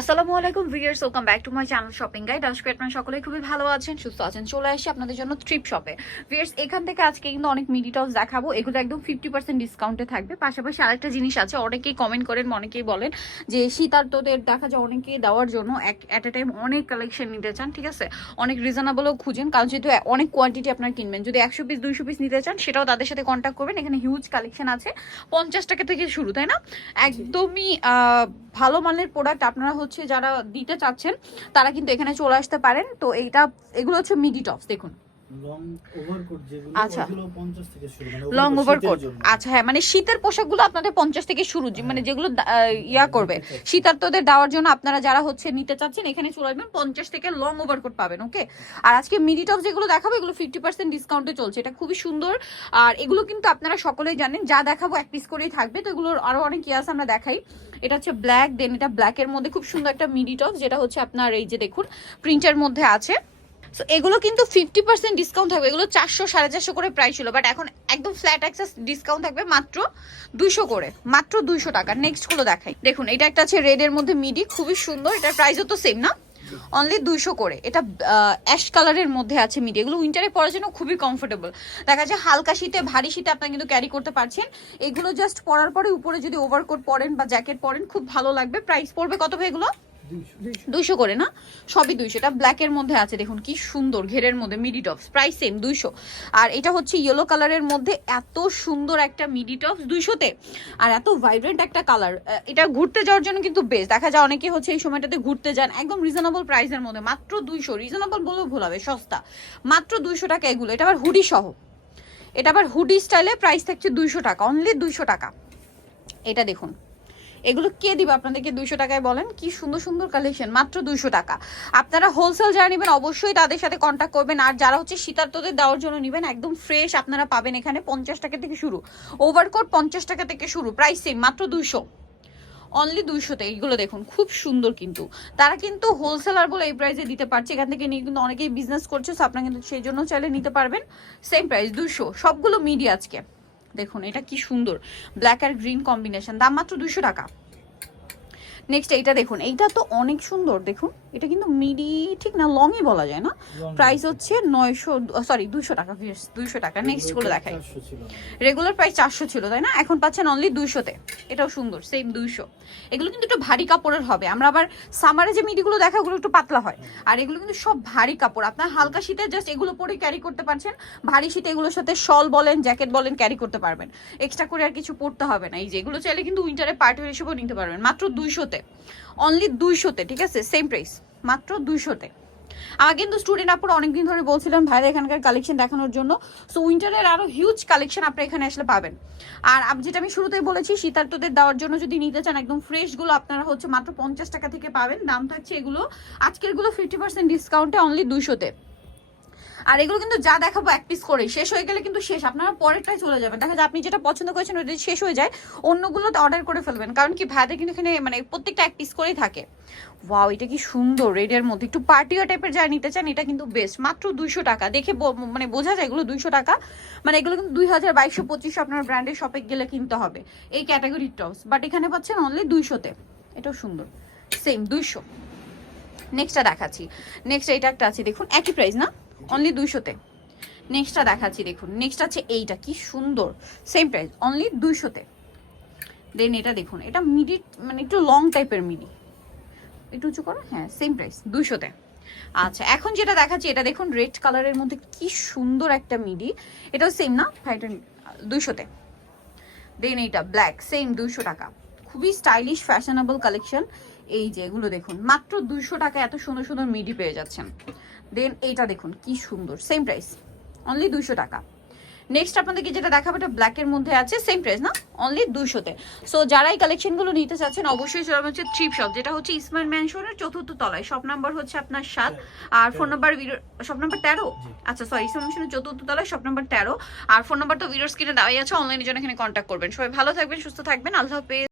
আসসালামু আলাইকুম viewers welcome back to my channel shopping guide. আজকে আপনারা সকলে খুবই ভালো আছেন সুস্থ আছেন। চলে আসি আপনাদের জন্য ট্রিপ শপে ভিউয়ার্স এখান থেকে আজকে কিন্তু অনেক মিডি টপস দেখাবো। এগুলো একদম ফিফটি পার্সেন্ট ডিসকাউন্টে থাকবে। পাশাপাশি আরেকটা জিনিস আছে অনেকেই কমেন্ট করেন অনেকেই বলেন যে শীতার্তদের দেখা যায় অনেকেই দেওয়ার জন্য এক অ্যাট এ টাইম অনেক কালেকশন নিতে চান ঠিক আছে? অনেক রিজনেবলও খুঁজেন। কারণ যেহেতু অনেক কোয়ান্টিটি আপনারা কিনবেন। যদি একশো পিস দুইশো পিস নিতে চান সেটাও তাদের সাথে কন্ট্যাক্ট করবেন। এখানে হিউজ কালেকশন আছে। পঞ্চাশ টাকা থেকে শুরু তাই না? একদমই ভালো মানের প্রোডাক্ট আপনারা হচ্ছে যারা দিতে চাচ্ছেন, তারা কিন্তু এখানে চলে আসতে পারেন। তো এইটা, এগুলো হচ্ছে মিডি টপস, দেখুন। আচ্ছা। ওগুলো 50 থেকে শুরু মানে লং overcoat ওভার কোট আচ্ছা হ্যাঁ মানে শীতের পোশাকগুলো আপনাদের পঞ্চাশ থেকে শুরু মানে হ্যাঁ। যেগুলো দা- আহ, ইয়া করবে। শীতার্তদের দেওয়ার জন্য আপনারা যারা হচ্ছে নিতে চাচ্ছেন এখানে চলে আসবেন পঞ্চাশ থেকে লং ওভার কোট পাবেন ওকে আর আজকে মিডি টপ যেগুলো দেখাবো এগুলো ফিফটি পার্সেন্ট ডিসকাউন্টে চলছে। এটা খুবই সুন্দর। আর এগুলো কিন্তু আপনারা সকলেই জানেন যা দেখাবো এক পিস করেই থাকবে। তো এগুলোর আরও অনেক ইয়াস আমরা দেখাই। এটা হচ্ছে ব্ল্যাক দেন এটা ব্ল্যাকের মধ্যে খুব সুন্দর একটা মিডি টপ যেটা হচ্ছে আপনার এই যে দেখুন প্রিন্টের মধ্যে আছে। সো এগুলো কিন্তু ফিফটি পার্সেন্ট ডিসকাউন্ট থাকবে। এগুলো চারশো, সাড়ে চারশো করে প্রাইস ছিল। বাট এখন একদম ফ্ল্যাট অ্যাক্সেস ডিসকাউন্ট থাকবে মাত্র দুইশো করে। মাত্র দুইশো টাকা। নেক্সটগুলো দেখাই। দেখুন, এটা একটা আছে রেড এর মধ্যে মিডি খুবই সুন্দর। এটার প্রাইসও তো সেম না? অনলি দুইশো করে। এটা অ্যাশ কালারের মধ্যে আছে মিডি এগুলো উইন্টারে পরার জন্য খুবই কমফোর্টেবল দেখা যায় হালকা শীতে, ভারী শীতে আপনারা কিন্তু ক্যারি করতে পারছেন। এগুলো জাস্ট পরার পরে উপরে যদি ওভারকোট পরেন বা জ্যাকেট পরেন, খুব ভালো লাগবে। প্রাইস পড়বে কত ভাই এগুলো? 200 দুইশো। করে না? সবই দুইশো। এটা ব্ল্যাকের মধ্যে আছে, দেখুন কি সুন্দর, ঘেরের মধ্যে মিডি টপস প্রাইস সেম দুইশো। আর এটা হচ্ছে ইয়েলো কালারের মধ্যে এত সুন্দর একটা মিডি টপস দুইশোতে। আর এত ভাইব্রেন্ট একটা কালার এটা ঘুরতে যাওয়ার জন্য কিন্তু বেস্ট দেখা যায় অনেকে হচ্ছে এই সময়টাতে ঘুরতে যান, একদম রিজনেবল প্রাইসের মধ্যে। মাত্র দুইশো। রিজনেবল বলেও ভুল হবে, সস্তা। মাত্র দুইশো টাকা এগুলো। এটা আবার হুডি সহ। এটা আবার হুডি স্টাইলে প্রাইস থাকছে দুইশো টাকা অনলি দুইশো টাকা। এটা দেখুন। এগুলো কে দিবে? আপনাদেরকে দুইশো টাকায় বলেন। কি সুন্দর সুন্দর কালেকশন মাত্র দুইশো টাকা। আপনারা হোলসেল যারা নেবেন, অবশ্যই তাদের সাথে কন্ট্যাক্ট করবেন। আর যারা হচ্ছে শীতার্তদের দেওয়ার জন্য নেবেন, একদম ফ্রেশ আপনারা পাবেন এখানে পঞ্চাশ টাকা থেকে শুরু। ওভারকোট পঞ্চাশ টাকা থেকে শুরু প্রাইস সেম মাত্র দুইশো। অনলি দুইশোতে, এইগুলো দেখুন, খুব সুন্দর কিন্তু। তারা কিন্তু হোলসেলার বলে এই প্রাইসে দিতে পারছে। এখান থেকে নিয়ে কিন্তু অনেকেই বিজনেস করছে আপনারা কিন্তু সেই জন্য চাইলে নিতে পারবেন। সেম প্রাইস দুশো সবগুলো মিডি আজকে। দেখুন, এটা কি সুন্দর। ব্ল্যাক আর গ্রিন কম্বিনেশন দাম মাত্র দুশো টাকা। নেক্সট এইটা দেখুন। এইটা তো অনেক সুন্দর দেখুন। এটা কিন্তু মিডি ঠিক না লংই বলা যায় না। প্রাইস হচ্ছে নয়শো সরি দুশো টাকা দুশো টাকা। নেক্সটগুলো দেখাই। 400 ছিল না। রেগুলার প্রাইস চারশো ছিল তাই না? এখন পাচ্ছেন অনলি দুইশোতে। এটাও সুন্দর সেম দুইশো। এগুলো কিন্তু একটু ভারী কাপড়ের হবে। আমরা আবার সামারে যে মিডিগুলো দেখা ওগুলো একটু পাতলা হয়। আর এগুলো কিন্তু সব ভারী কাপড়। আপনার হালকা শীতে জাস্ট এগুলো পরে ক্যারি করতে পারছেন। ভারী শীতে এগুলোর সাথে শল বলেন জ্যাকেট বলেন ক্যারি করতে পারবেন। এক্সট্রা করে আর কিছু পড়তে হবে না। এই যে এগুলো চাইলে কিন্তু উইন্টারে পার্টি হিসেবেও নিতে পারবেন। মাত্র দুইশোতে। অনলি দুইশোতে, ঠিক আছে? সেম প্রাইস মাত্র দুইশোতে। আমার কিন্তু স্টুডেন্ট আপুর অনেকদিন ধরে বলছিলেন, ভাইরা, এখানকার কালেকশন দেখানোর জন্য। সো উইন্টারের আরও হিউজ কালেকশন আপনারা এখানে আসলে পাবেন। আর যেটা আমি শুরুতেই বলেছি, শীতার্তদের দেওয়ার জন্য যদি নিতে চান, একদম ফ্রেশগুলো আপনারা হচ্ছে মাত্র পঞ্চাশ টাকা থেকে পাবেন। দাম থাকছে এগুলো আজকেরগুলো ফিফটি পার্সেন্ট ডিসকাউন্টে অনলি দুইশোতে। আর এগুলো কিন্তু যা দেখাবো এক পিস করে শেষ হয়ে গেলে কিন্তু শেষ। আপনারা পরেরটাই চলে যাবেন। দেখা যায় আপনি যেটা পছন্দ করেছেন ওটা শেষ হয়ে যায়। অন্যগুলো অর্ডার করে ফেলবেন। কারণ কি, ভাইদের কিন্তু এখানে মানে প্রত্যেকটা এক পিস করেই থাকে। ওয়াও এটা কি সুন্দর রেডের মধ্যে। একটু পার্টিও টাইপের যা নিতে চান, এটা কিন্তু বেস্ট মাত্র দুইশো টাকা। দেখে মানে বোঝা যায় এগুলো দুইশো টাকা। মানে এগুলো কিন্তু দুই হাজার বাইশশো পঁচিশশো আপনার ব্র্যান্ডের শপে গেলে কিনতে হবে। এই ক্যাটাগরির টপস বাট এখানে পাচ্ছেন অনলি দুইশোতে। এটাও সুন্দর। সেম দুইশো। নেক্সটটা দেখাচ্ছি। নেক্সট এটা একটা আছে। দেখুন, একই প্রাইস না? অনলি দুইশোতে। নেক্সটটা দেখাচ্ছি, দেখুন। নেক্সট আছে এইটা, কি সুন্দর। সেম প্রাইস অনলি দুইশোতে। দেন এটা দেখুন, এটা মিডি মানে একটু লং টাইপের মিডি একটু উঁচু করো হ্যাঁ সেম প্রাইস দুইশোতে। আচ্ছা এখন যেটা দেখাচ্ছি, এটা দেখুন রেড কালারের মধ্যে কি সুন্দর একটা মিডি এটাও সেম না ফাইটার দুইশোতে। দেন এইটা ব্ল্যাক সেম দুইশো টাকা। খুবই স্টাইলিশ ফ্যাশনেবল কালেকশন এই যে এগুলো দেখুন। মাত্র দুইশো টাকা এত সুন্দর সুন্দর মিডি পেয়ে যাচ্ছেন। দেন এইটা দেখুন কি সুন্দর সেম প্রাইস অনলি দুইশো টাকা। নেক্সট আপনাদেরকে যেটা দেখাবো এটা ব্ল্যাকের মধ্যে আছে সেম প্রাইস না? অনলি দুশোতে সো যারা এই কালেকশনগুলো নিতে চাচ্ছেন অবশ্যই চলে হচ্ছে ট্রিপ শপ যেটা হচ্ছে ইসমাইল ম্যানশনের চতুর্থ তলায়। শপ নাম্বার হচ্ছে আপনার সাত। আর ফোন নাম্বার শপ নাম্বার তেরো? আচ্ছা সরি ইসমাইল ম্যানশনের চতুর্থ তলায় শপ নাম্বার তেরো। আর ফোন নাম্বার তো ভিডিওর স্ক্রিনে দেওয়াই আছে অনলাইনের জন্য এখানে কন্ট্যাক্ট করবেন। সবাই ভালো থাকবেন সুস্থ থাকবেন আল্লাহ হাফেজ।